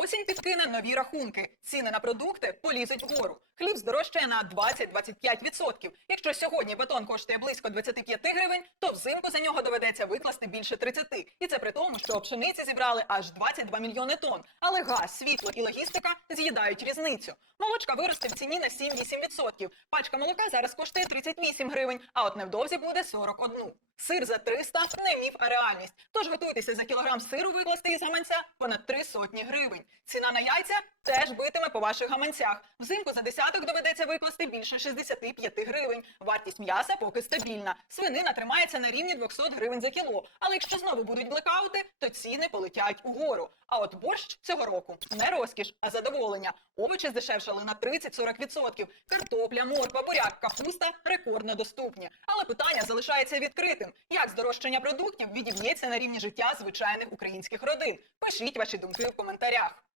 Осінь підкине нові рахунки. Ціни на продукти полізуть вгору. Хліб здорожчає на 20-25%. Якщо сьогодні бетон коштує близько 25 гривень, то взимку за нього доведеться викласти більше 30. І це при тому, що пшениці зібрали аж 22 мільйони тонн. Але газ, світло і логістика з'їдають різницю. Молочка виросте в ціні на 7-8%. Пачка молока зараз коштує 38 гривень, а от невдовзі буде 41. Сир за 300 – не міф, а реальність. Тож готуйтеся за кілограм сиру викласти із гаманця понад 3 сотні гривень. Ціна на яйця теж битиме по ваших гаманцях. Взимку за десяток доведеться викласти більше 65 гривень. Вартість м'яса поки стабільна. Свинина тримається на рівні 200 гривень за кіло. Але якщо знову будуть блекаути, то ціни полетять угору. А от борщ цього року не розкіш, а задоволення. Овочі здешевшали на 30-40%. Картопля, морква, буряк, капуста рекордно доступні. Але питання залишається відкритим: як здорожчання продуктів відіб'ється на рівні життя звичайних українських родин? Пишіть ваші думки в коментарях.